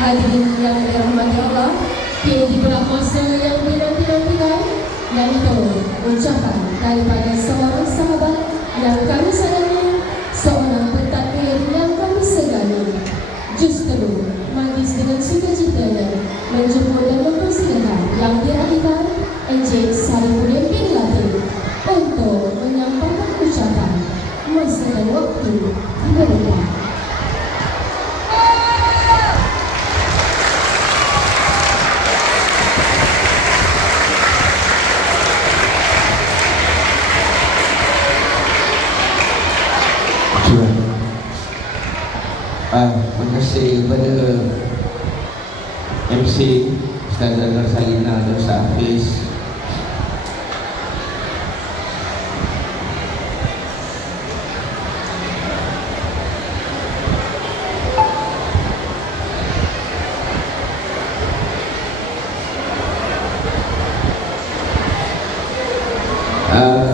Hadirin yang dirahmati Allah, kini tibalah masa yang dinanti-nantikan, dan itu ucapan daripada seorang sahabat yang kami sayangi, seorang pentadbir yang kami segani. Justru magis dengan sukacitanya menjemput dan mempersilakan yang dirahmati Encik Sarifudin bin Latif untuk menyampaikan ucapan. Masa dan waktu diberikan. Terima kasih kepada MC Ustazah Nursalina dan Ustaz Hafiz.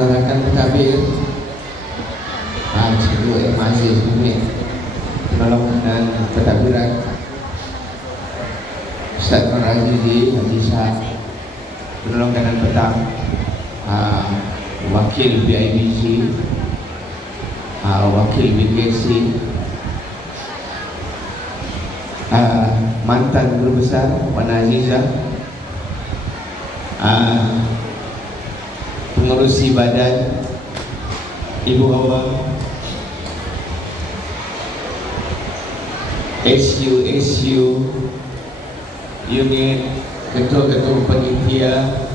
Rakan pentadbir, Cikgu Aziz Muhammad, penolong dan pentadbiran, Ustaz Nur Azizi Haji Syah, penolong kanan petang, wakil BIBC, wakil BKC, mantan guru besar Puan Azizah, pengurusi badan Ibu Hawa, SU unit, ketua-ketua panitia,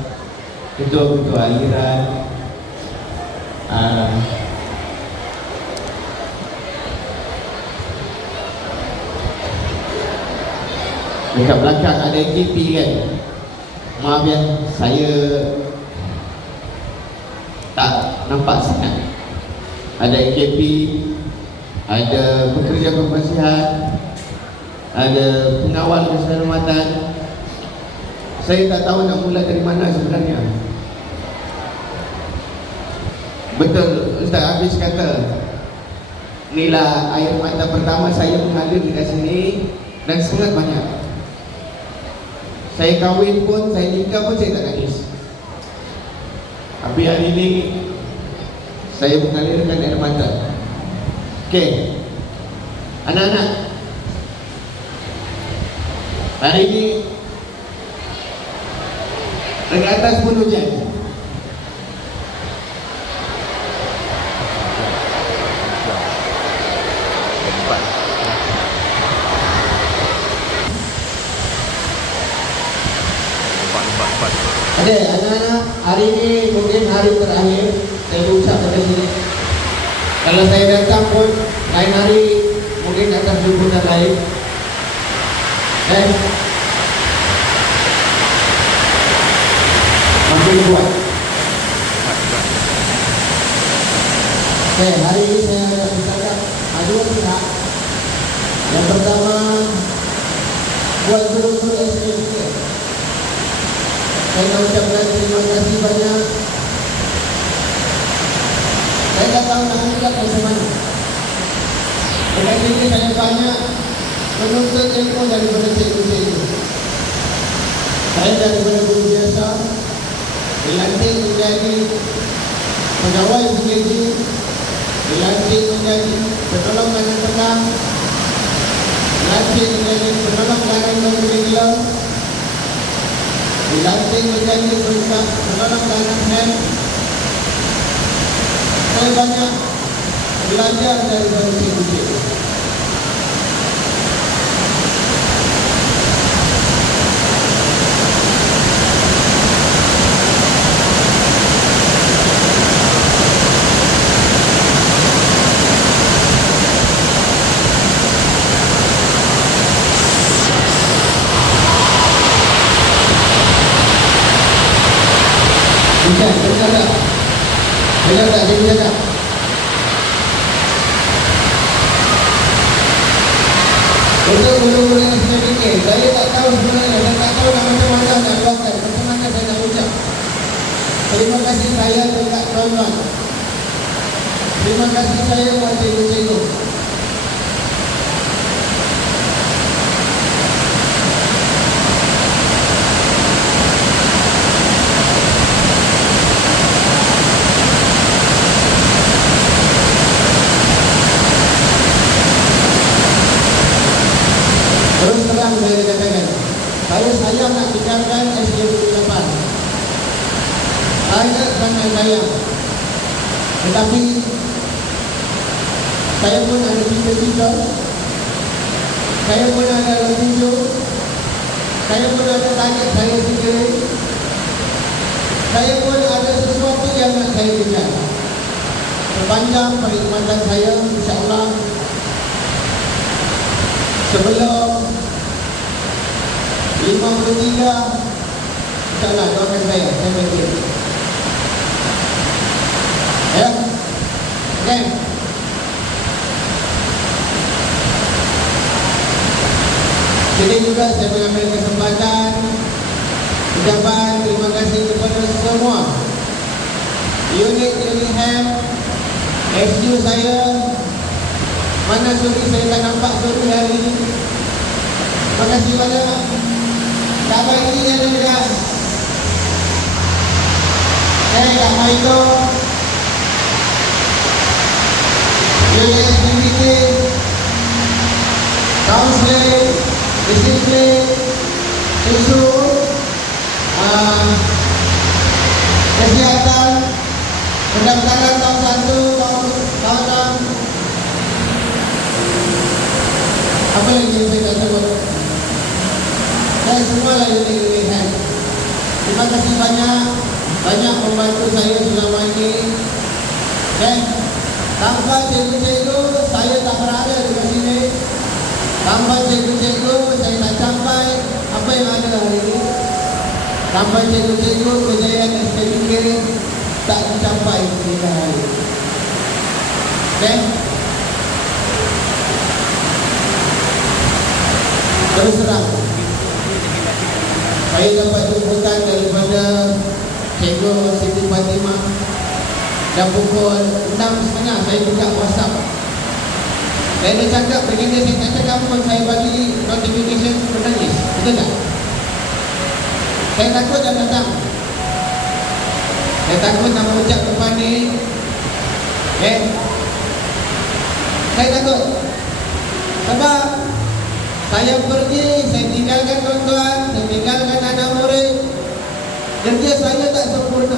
ketua-ketua aliran, dekat belakang ada AKP kan. Maaf ya, saya tak nampak sangat. Ada AKP, ada pekerja kebersihan, ada pengawal keselamatan. Saya tak tahu nak mula dari mana sebenarnya. Betul Ustaz Hafiz kata, inilah air mata pertama saya mengalir di sini dan sangat banyak. Saya kahwin pun, saya nikah pun saya tak nangis. Tapi hari ini saya mengalirkan air mata. Okey, anak-anak, hari ini dekat atas pun hujan. Ada anak-anak, hari ini mungkin hari terakhir saya berucap pada sini. Kalau saya datang pun lain hari, mungkin akan jumputan lain. Makin kuat. Hari ini saya nak bercakap dua pihak. Yang pertama, buat guru-guru SPK. Saya nak ucapkan terima kasih banyak. Saya tak tahu nak ucap macam mana. Dengan ini saya banyak menuntut ilmu daripada cikgu-cikgu. Saya daripada guru biasa dilantik menjadi pegawai PKJ, dilantik menjadi penolong kanan petang, dilantik menjadi penolong kanan non-regular, dilantik menjadi penolong kanan hand. Saya banyak belajar daripada cikgu-cikgu. Benar tak? Jadi tak? Untuk guru-guru yang saya fikir, saya tak tahu sebenarnya, saya tak tahu nak macam mana nak keluarkan, macam mana saya nak ucap. Terima kasih saya dekat tuan-tuan. Terima kasih saya buat cikgu-cikgu. Terus terang saya katakan, saya sayang nak tinggalkan SK28. Saya sangat sayang. Tetapi saya pun ada cita-cita, saya pun ada tujuan, saya pun ada target saya sendiri, saya pun ada sesuatu yang nak saya kejar. Sepanjang perkhidmatan saya, insyaAllah, sebelum 53, insyaAllah doakan saya berhenti. Ya, okay. Jadi juga saya mengambil kesempatan ucapan terima kasih kepada semua unit HEM, SU saya. Mana suri saya tak nampak suri hari ini. Terima kasih banyak. Tak bagi yang dekat. Kak Maito, unit SDPK, Counseling, Disiplin, Isu, Kesihatan, pendaftaran tahun 1, tahun 6. Apa lagi yang saya tak sebut? Dan semualah unit HEM. Terima kasih banyak membantu saya selama ini. Dan tanpa cikgu-cikgu saya tak berada di sini. Tanpa cikgu-cikgu saya tak capai apa yang ada hari ini. Tanpa cikgu-cikgu kejayaan SKBK tak tercapai hingga hari ini. Okay? Terus terang, saya dapat jemputan daripada Cikgu Siti Fatimah. Dan pukul 6.30 saya buka WhatsApp. Dan dia cakap, begini saya cakap pun saya bagi notification menangis. Betul tak? Saya takut dah datang. Saya takut nak mengucap depan ni. Okay? Saya takut. Sebab saya pergi, saya tinggalkan tuan-tuan, saya tinggalkan anak murid. Kerja saya tak sempurna.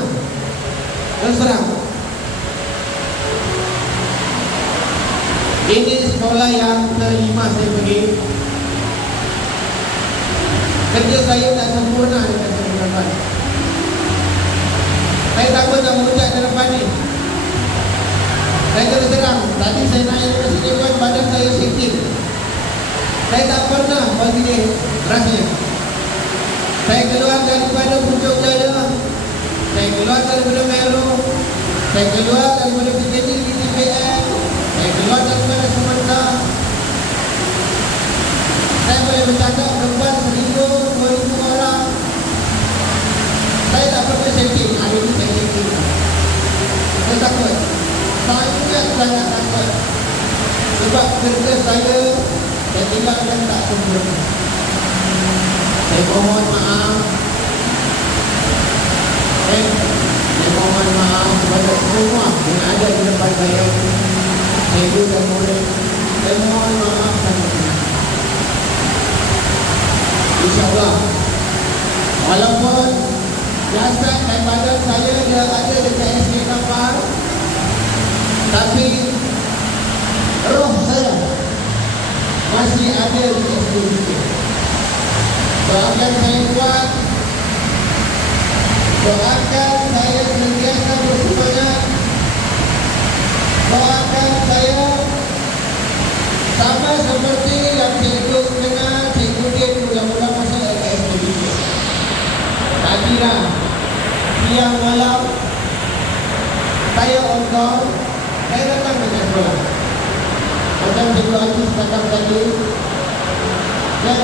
Terus terang. Ini sekolah yang kelima saya pergi. Kerja saya tak sempurna dengan teman-teman. Saya takut nak mengucap di depan ni. Saya terus terang, tadi saya naik ke sini pun badan saya sikit. Saya tak pernah bagi dia rasanya. Saya keluar daripada pucuk dada, saya keluar daripada Meru, saya keluar daripada PKJ PTPM, saya keluar daripada Sementara. Saya boleh bercakap depan 1,000-2,000 orang. Saya tak pernah setting. Hari ini saya setting. Saya takut. Sangat takut. Sebab kerja saya tinggalkan tak sempurna. Saya mohon maaf. Saya mohon maaf kepada semua yang ada di depan saya. Cikgu dan murid. Saya mohon maaf sangat. InsyaAllah, walaupun jasad dan badan saya dia ada dekat SK Kapal, tapi roh saya masih ada di SK. Doakan saya kuat, doakan saya sentiasa bersemangat, doakan saya sama seperti yang cikgu kenal, cikgu dia mula-mula masuk SKBK. Tak kira siang malam saya on call, saya datang ke sekolah. Macam cikgu Aziz cakap tadi. Dan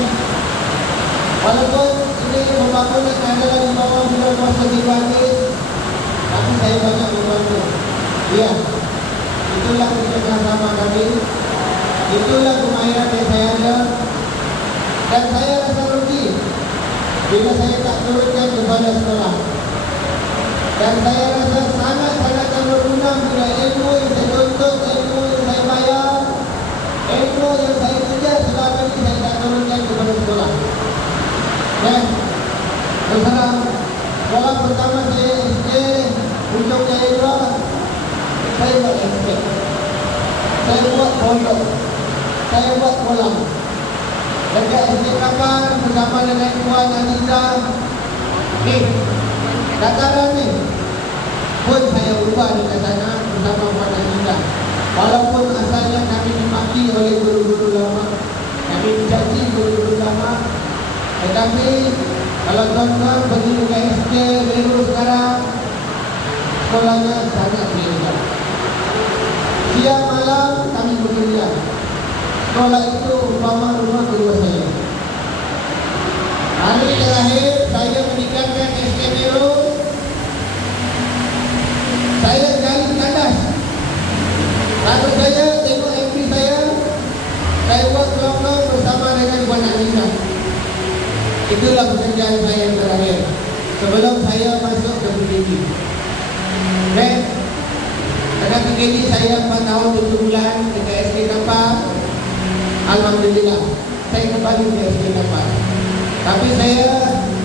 walaupun ini pembangunan adalah di bawah bulan masa cikgu Aziz, tapi saya banyak membantu. Ya, itulah kerjasama kami. Itulah kemahiran yang saya ada. Dan saya rasa rugi bila saya tak turunkan kepada sekolah. Dan saya rasa sangat-sangat berguna bila ilmu yang saya tuntut, ilmu yang saya bayar, ilmu yang saya kejar selama ini saya tak turunkan kepada escape kapal bersama dengan Puan Aziza. Ni, dataran ni pun saya ubah dekat sana bersama Puan Aziza. Walaupun asalnya kami dimaki oleh guru-guru lama, kami dicaci guru-guru lama, tetapi kalau tuan-tuan pergi ke SK Beru sekarang, sekolahnya sangat berbeza. Siang malam kami bekerja. Sekolah itu umpama rumah kedua saya. Hari terakhir saya meninggalkan SK Beru, saya gali tandas. Lalu saya tengok MP saya buat kelompok bersama dengan Puan Aziza. Itulah pekerjaan saya yang terakhir sebelum saya masuk ke PKD. Dan pada PKD saya 4 tahun 7 bulan dekat SK Kapal. Alhamdulillah saya kembali ke SK Kapal. Tapi saya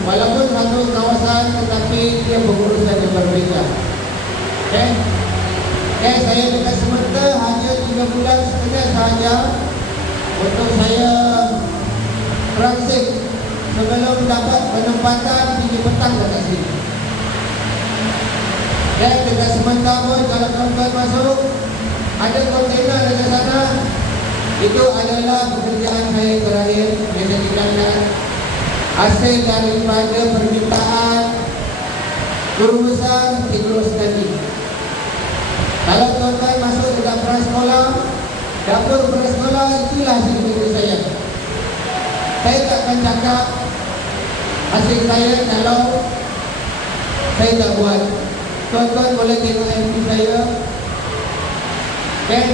walaupun satu kawasan tetapi dia pengurusan yang berbeza. Saya dekat semata hanya 3 bulan setengah sahaja untuk saya transit sebelum dapat penempatan tinggi petang dekat sini. Dan dekat semata pun kalau tuan-tuan masuk, ada kontainer dekat sana. Itu adalah pekerjaan saya terakhir. Biasa dikatakan hasil daripada permintaan guru besar Tigros tadi. Kalau tuan-tuan masuk dekat prasekolah, dapur prasekolah, itulah hasil kerja saya. Saya takkan cakap hasil saya kalau saya tak buat. Tuan-tuan boleh tengok MP saya. Dan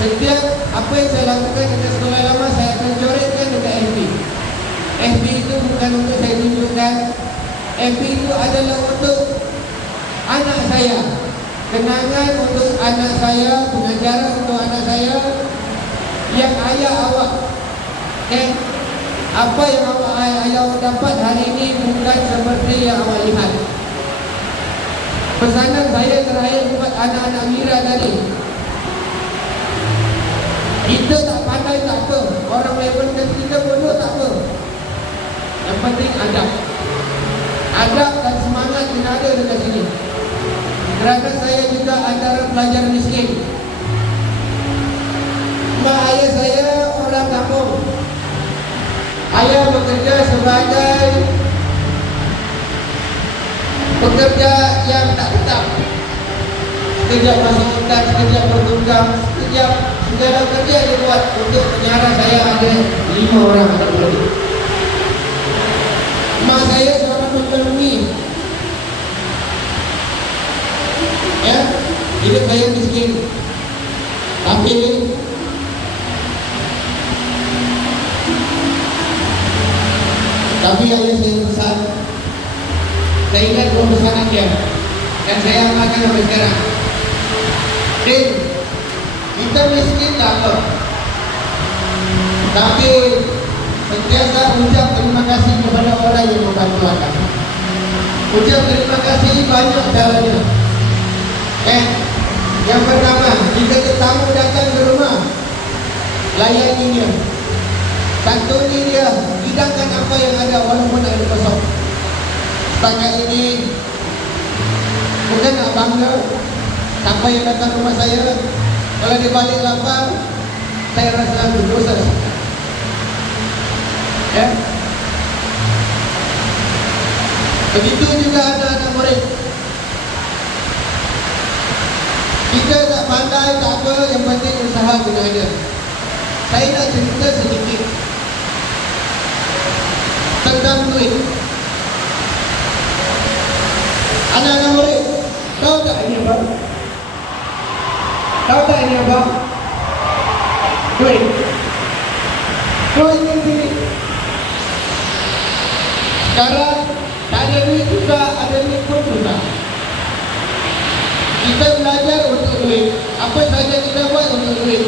setiap apa yang saya lakukan dekat sekolah lama, saya akan coretkan dekat MP. MP itu bukan untuk saya tunjukkan. MP itu adalah untuk anak saya, kenangan untuk anak saya, pengajaran untuk anak saya yang ayah awak. Apa yang ayah awak dapat hari ini bukan seperti yang awak lihat. Pesanan saya terakhir buat anak-anak Mira tadi, kita tak pandai tak apa, orang lain kata kita bodoh tak apa, yang penting adab. Adab dan semangat kena ada dekat sini. Kerana saya juga antara pelajar miskin. Mak ayah saya orang kampung. Ayah bekerja sebagai pekerja yang tak tetap. Sekejap masuk hutan, sekejap bertunggang, sekejap segala kerja dia buat. Untuk penjara saya ada 5 orang atau lebih. Mak saya seorang ekonomi. Ya, hidup saya miskin. Tapi ayah saya pesan. Saya ingat pesanan dia dan saya amalkan sampai sekarang. Din, kita miskin tak apa, tapi sentiasa ucap terima kasih kepada orang yang membantu anda. Ucap terima kasih banyak caranya. Yang pertama, jika tetamu datang ke rumah, layani dia, santuni dia, hidangkan apa yang ada walaupun ada kosong. Setakat ini bukan nak bangga. Siapa yang datang rumah saya, kalau dia balik lapar, saya rasa berdosa. Ya. Begitu juga anak-anak murid. Kita tak pandai tak apa, yang penting usaha kena ada. Saya nak cerita sedikit tentang duit. Anak-anak murid, tahu tak ini apa? Tahu tak ini apa? Duit. Duit ini. Sekarang tak ada duit susah, ada duit pun susah. Kita belajar untuk duit. Apa saja kita buat untuk duit.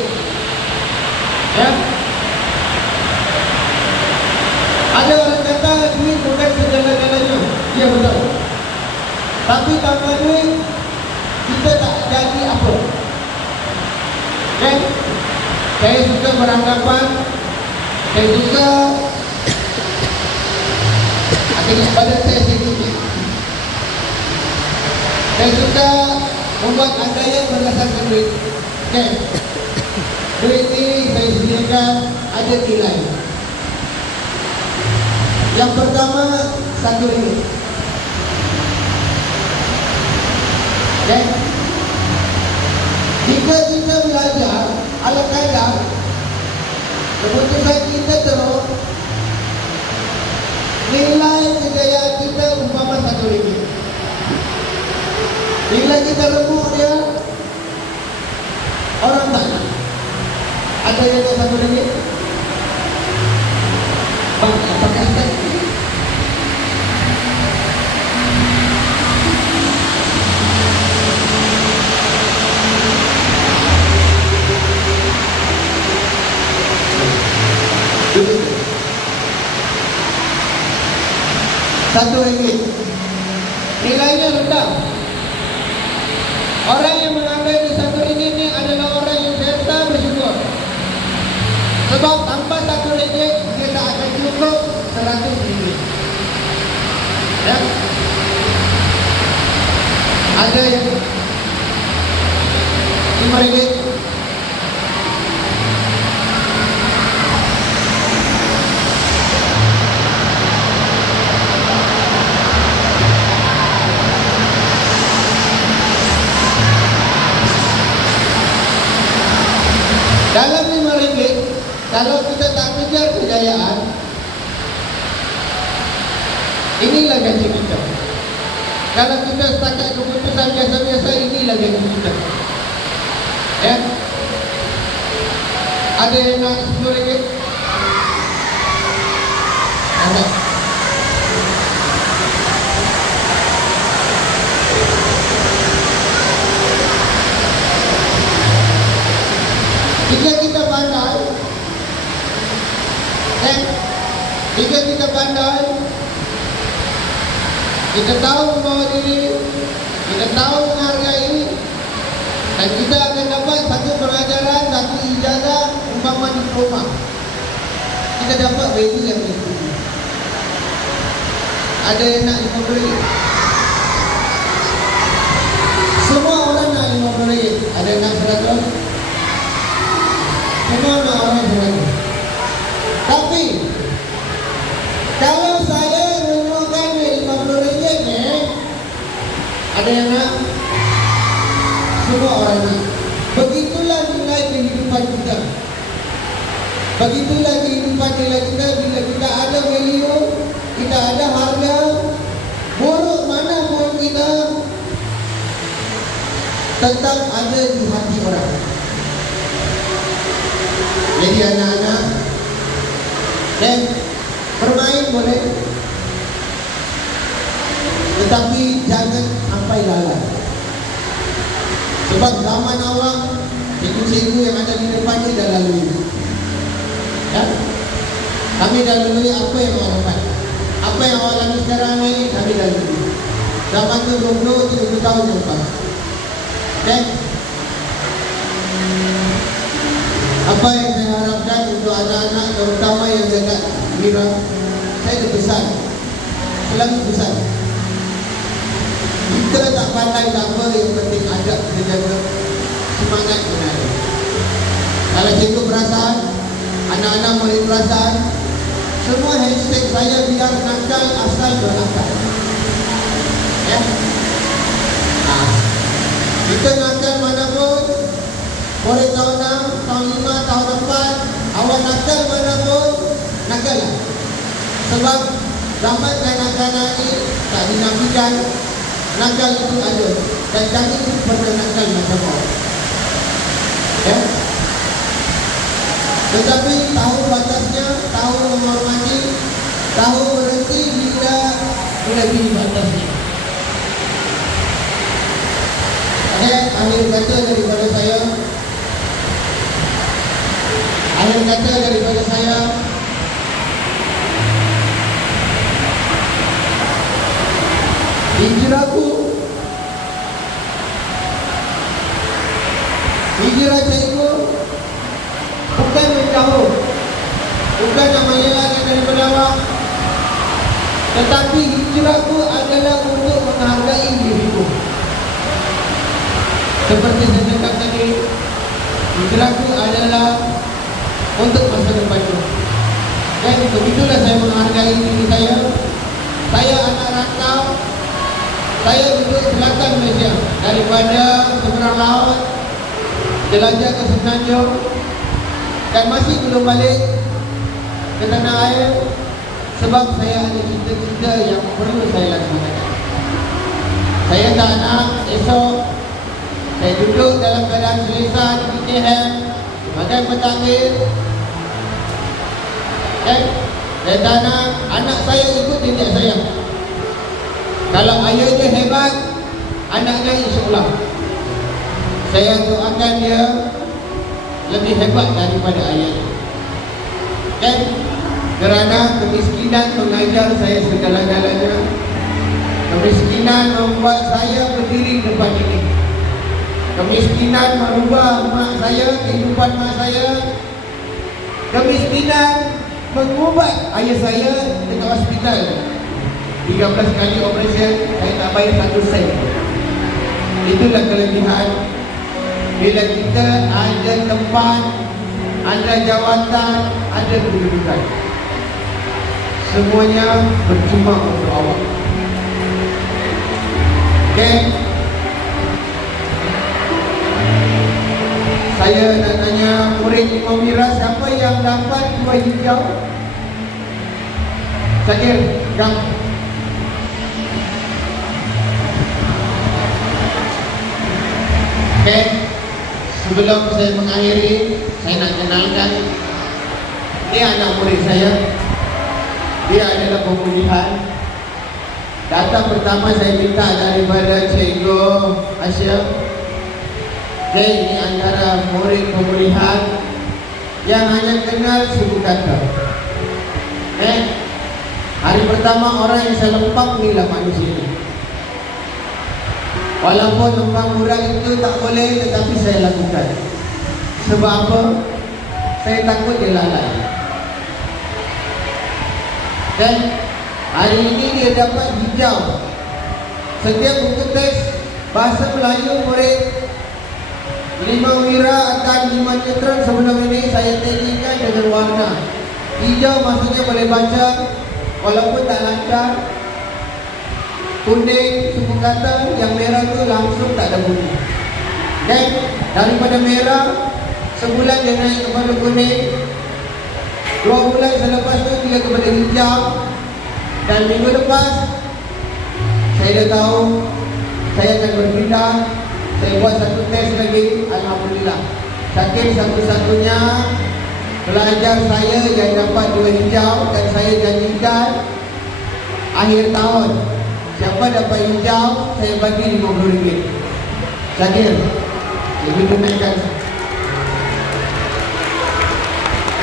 Ya. Ada orang kata duit bukan segala-galanya. Ya betul. Tapi tanpa duit kita tak jadi apa. Kan? Saya suka beranggapan, saya suka Ingat badan saya sedikit. Dan juga membuat andaian berdasarkan duit. Okay. Duit ini saya sediakan ada nilai. Yang pertama RM1. Okay. Jika kita belajar ala kadar, keputusan kita terus, nilai kejayaan kita umpama RM1. Bila kita remuk dia, orang tak nak. Ada yang nak RM1? Bang, pakai atas. RM1. Nilainya rendah. Orang yang mengambil RM1 ini adalah orang yang serta bersyukur. Sebab tanpa RM1 dia tak akan cukup RM100. Ya? Ada yang RM5. Dalam RM5, kalau kita tak kejar kejayaan, inilah gaji kita. Kalau kita setakat keputusan biasa-biasa, inilah gaji kita. Ya? Ada yang nak RM10? Ada. Jika kita pandai, kita tahu membawa diri, kita tahu menghargai, dan kita akan dapat satu pengajaran, satu ijazah umpama diploma. Kita dapat value yang tinggi. Ada yang nak RM50? Semua orang nak RM50. Ada yang nak RM100? Semua nak orang RM100. Tapi kalau saya menemukan RM50 ni, ada yang nak? Semua orang nak. Begitulah nilai kehidupan kita. Begitulah kehidupan nilai kita. Bila kita ada value, kita ada harga, buruk mana pun kita tetap ada di hati orang. Jadi anak-anak, dan bermain boleh, tetapi jangan sampai lalai. Sebab zaman awam, cikgu-cikgu yang ada di depan ni dah lalui. Ya? Kami dah lalui apa yang awak dapat. Apa yang awak lalui sekarang ni, kami dah lalui. Zaman tu 20-30 tahun yang lepas. Dan apa yang saya harapkan untuk anak-anak, terutama yang dekat Mira, saya ada pesan, selalu pesan, kita tak pandai tak apa, yang penting adab kita jaga, semangat menarik. Kalau cikgu perasaan, anak-anak boleh perasaan, semua hashtag saya biar nakal asal berakal. Ya? Kita nakal mana pun, boleh tahun 6, tahun 5, tahun 4, awal nakal mana pun, nakal lah. Sebab zaman kanak-kanak ni tak dinafikan, nakal itu ada. Dan jangan pernah nakal macam orang. Ya? Tetapi tahu batasnya, tahu menghormati, tahu berhenti bila melebihi batasnya. Akhir kata daripada saya, hijrah cikgu bukan menjauh, bukan nak menghilangkan daripada awak, Tetapi hijrahku adalah untuk menghargai diriku. Seperti saya cakap tadi, hijrahku adalah untuk masa depanku. Dan begitulah saya menghargai diri saya. Saya anak rantau. Saya duduk selatan Malaysia. Daripada seberang laut jelajah ke Semenanjung, dan masih belum balik ke tanah air sebab saya ada cita-cita yang perlu saya laksanakan. Saya tak nak esok saya duduk dalam keadaan selesa di KL, makan petangir, dan saya tak nak anak saya ikut jejak saya. Kalau ayahnya hebat, anaknya insyaAllah saya doakan dia lebih hebat daripada ayahnya. Dan kerana kemiskinan mengajar saya segala-galanya. Kemiskinan membuat saya berdiri depan ini. Kemiskinan merubah mak saya, kehidupan mak saya. Kemiskinan mengubat ayah saya dekat hospital. 13 kali operasi, saya tak bayar 1 sen. Itulah kelebihan bila kita ada tempat, ada jawatan, ada kedudukan. Semuanya bercuma untuk awak. Okay? Saya nak tanya murid Imam Mira, siapa yang dapat 2 hijau? Sakir, gang. Okay, sebelum saya mengakhiri, saya nak kenalkan dia anak murid saya. Dia adalah pemulihan. Data pertama saya minta daripada Cikgu Asyam. Dia ini antara murid pemulihan yang hanya kenal 1000 kata. Hari pertama orang yang saya lempang inilah manusia. Walaupun lempang murah itu tak boleh, tetapi saya lakukan. Sebab apa? Saya takut dia lalai. Dan hari ini dia dapat hijau. Setiap buku teks bahasa Melayu murid 5 Wira akan 5 Neutron sebelum ini saya tagikan dengan warna. Hijau maksudnya boleh baca walaupun tak lancar. Kuning 10 kata, yang merah tu langsung tak ada bunyi. Dan daripada merah sebulan dia naik kepada kuning, 2 bulan selepas tu dia kepada hijau. Dan minggu lepas saya dah tahu saya akan berpindah. Saya buat satu test lagi, alhamdulillah. Sakit satu-satunya pelajar saya yang dapat 2 hijau. Dan saya janjikan akhir tahun siapa dapat hijau, saya bagi RM50. Sakir, jadi kenaikan.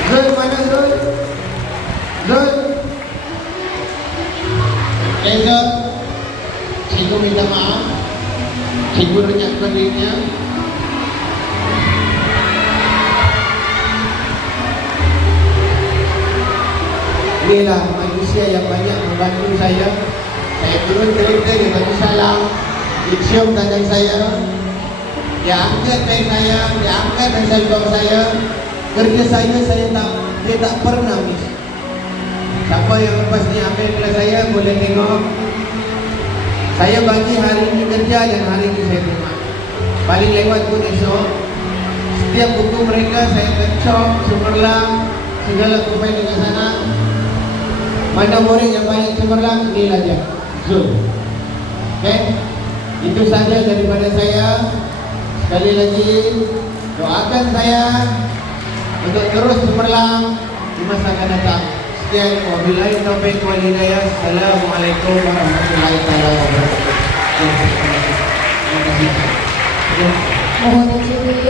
Zul, mana Zul? Zul? Okay, Zul. Cikgu minta maaf. Cikgu renyahkan dirinya. Inilah manusia yang banyak membantu saya. Saya turun kereta, dia bagi salam, dia cium tangan saya, dia angkat beg saya, dia angkat handbag saya. Kerja saya tak pernah miss. Siapa yang lepas ni ambil kelas saya boleh tengok. Saya bagi hari ini kerja dan hari ini saya terima. Paling lewat pun esok. Setiap buku mereka saya kencok, cemerlang, segala kupai dengan sana. Mana murid yang banyak cemerlang, inilah dia. Zul. Okay? Itu saja daripada saya. Sekali lagi doakan saya untuk terus cemerlang di masa akan datang. Sekian, wabillahi taufiq wal hidayah. Assalamualaikum warahmatullahi wabarakatuh. Mohon izin